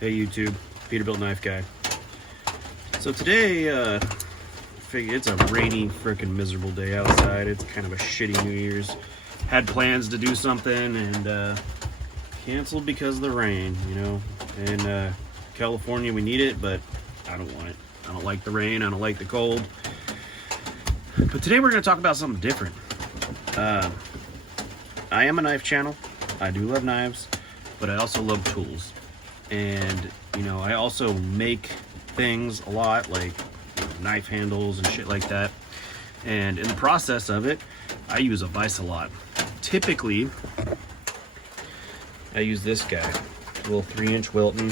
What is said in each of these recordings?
Hey YouTube, Peterbilt Knife Guy. So today, it's a rainy, freaking miserable day outside. It's kind of a shitty New Year's. Had plans to do something and canceled because of the rain, you know. In California we need it, but I don't want it. I don't like the rain, I don't like the cold. But today we're going to talk about something different. I am a knife channel. I do love knives, but I also love tools. And, you know, I also make things a lot, like, you know, knife handles and shit like that. And in the process of it, I use a vise a lot. Typically, I use this guy, a little 3-inch Wilton.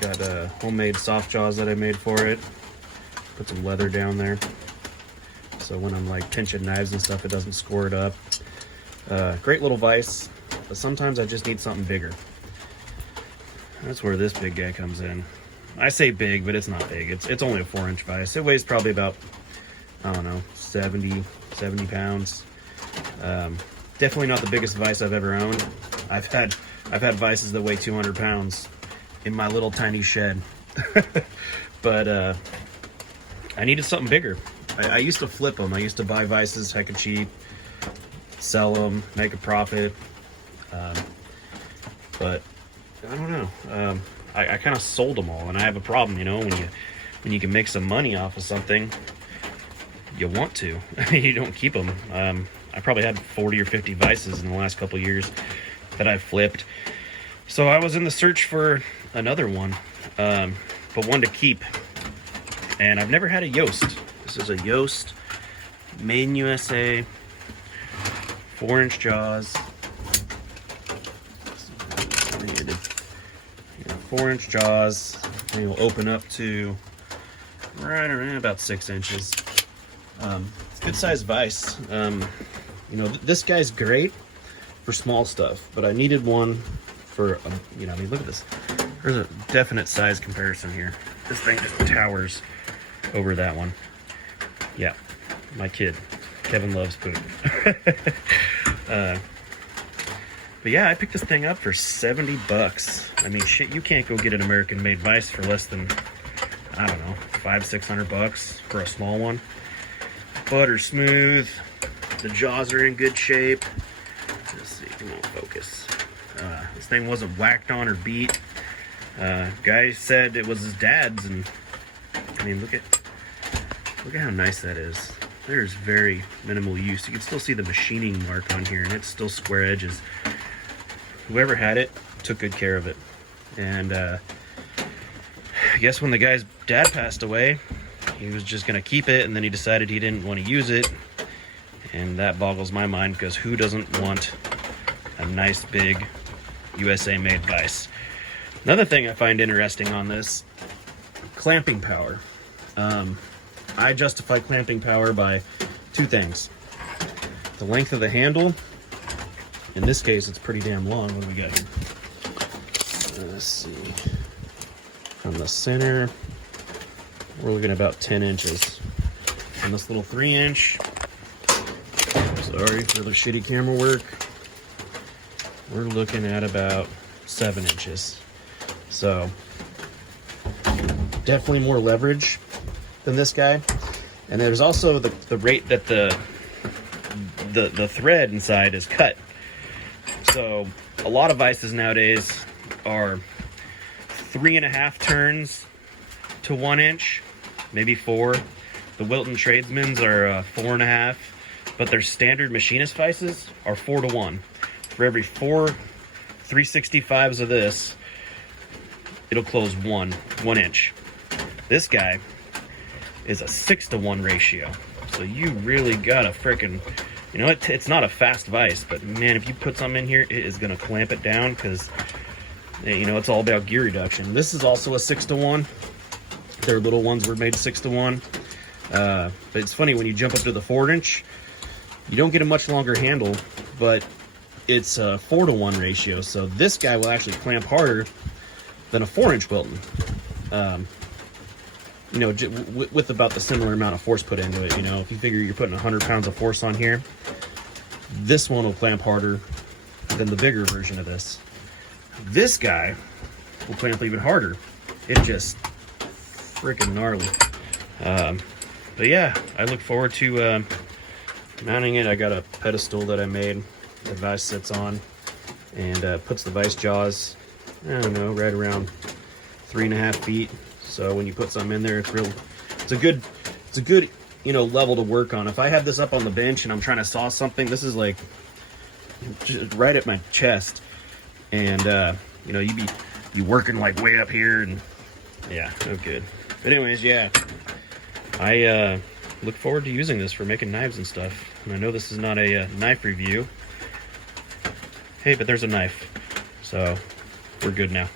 Got homemade soft jaws that I made for it. Put some leather down there, so when I'm like pinching knives and stuff, it doesn't score it up. Great little vise, but sometimes I just need something bigger. That's where this big guy comes in. I say big, but it's not big. It's only a 4-inch vise. It weighs probably about, I don't know, 70 pounds. Definitely not the biggest vise I've ever owned. I've had vices that weigh 200 pounds in my little tiny shed. But I needed something bigger. I used to flip them. I used to buy vices hecka cheap, sell them, make a profit. But I don't know. I kind of sold them all, and I have a problem, you know, when you can make some money off of something, you want to. You don't keep them. I probably had 40 or 50 vices in the last couple of years that I've flipped. So I was in the search for another one, but one to keep. And I've never had a Yost. This is a Yost, made in USA, 4-inch jaws. 4-inch jaws, and you'll open up to right around about 6 inches. It's a good sized vise. You know, this guy's great for small stuff, but I needed one for, you know, I mean, look at this. There's a definite size comparison here. This thing just towers over that one. Yeah, my kid, Kevin loves poop. But yeah, I picked this thing up for 70 bucks. I mean, shit, you can't go get an American-made vise for less than, I don't know, $500-600 bucks for a small one. Butter smooth. The jaws are in good shape. Let's see, come on, focus. This thing wasn't whacked on or beat. Guy said it was his dad's, and I mean, look at how nice that is. There's very minimal use. You can still see the machining mark on here, and it's still square edges. Whoever had it took good care of it. And I guess when the guy's dad passed away, he was just gonna keep it, and then he decided he didn't want to use it. And that boggles my mind, because who doesn't want a nice big USA made vise? Another thing I find interesting on this, clamping power. I justify clamping power by two things: the length of the handle. In this case, it's pretty damn long. What do we got here? Let's see. From the center, we're looking at about 10 inches. On this little 3-inch, sorry for the shitty camera work, we're looking at about 7 inches. So, definitely more leverage than this guy. And there's also the rate that the thread inside is cut. So a lot of vices nowadays are 3.5 turns to 1 inch, maybe 4. The Wilton Tradesman's are 4.5, but their standard machinist vices are 4 to 1. For every 4 365s of this, it'll close 1 inch. This guy is a 6 to 1 ratio. So you really gotta frickin', you know, it's not a fast vise, but man, if you put something in here, it is gonna clamp it down, because, you know, it's all about gear reduction. This is also a 6 to 1. Their little ones were made 6 to 1. But it's funny, when you jump up to the 4-inch, you don't get a much longer handle, but it's a 4 to 1 ratio. So this guy will actually clamp harder than a 4-inch Wilton. You know, with about the similar amount of force put into it. You know, if you figure you're putting 100 pounds of force on here, this one will clamp harder than the bigger version of this. This guy will clamp even harder. It's just freaking gnarly. But yeah, I look forward to mounting it. I got a pedestal that I made that vise sits on, and puts the vise jaws, I don't know, right around 3.5 feet. So when you put something in there, it's a good level to work on. If I had this up on the bench and I'm trying to saw something, this is like just right at my chest, and you working like way up here, and yeah, no good. But anyways, yeah, I look forward to using this for making knives and stuff. And I know this is not a knife review. Hey, but there's a knife, so we're good now.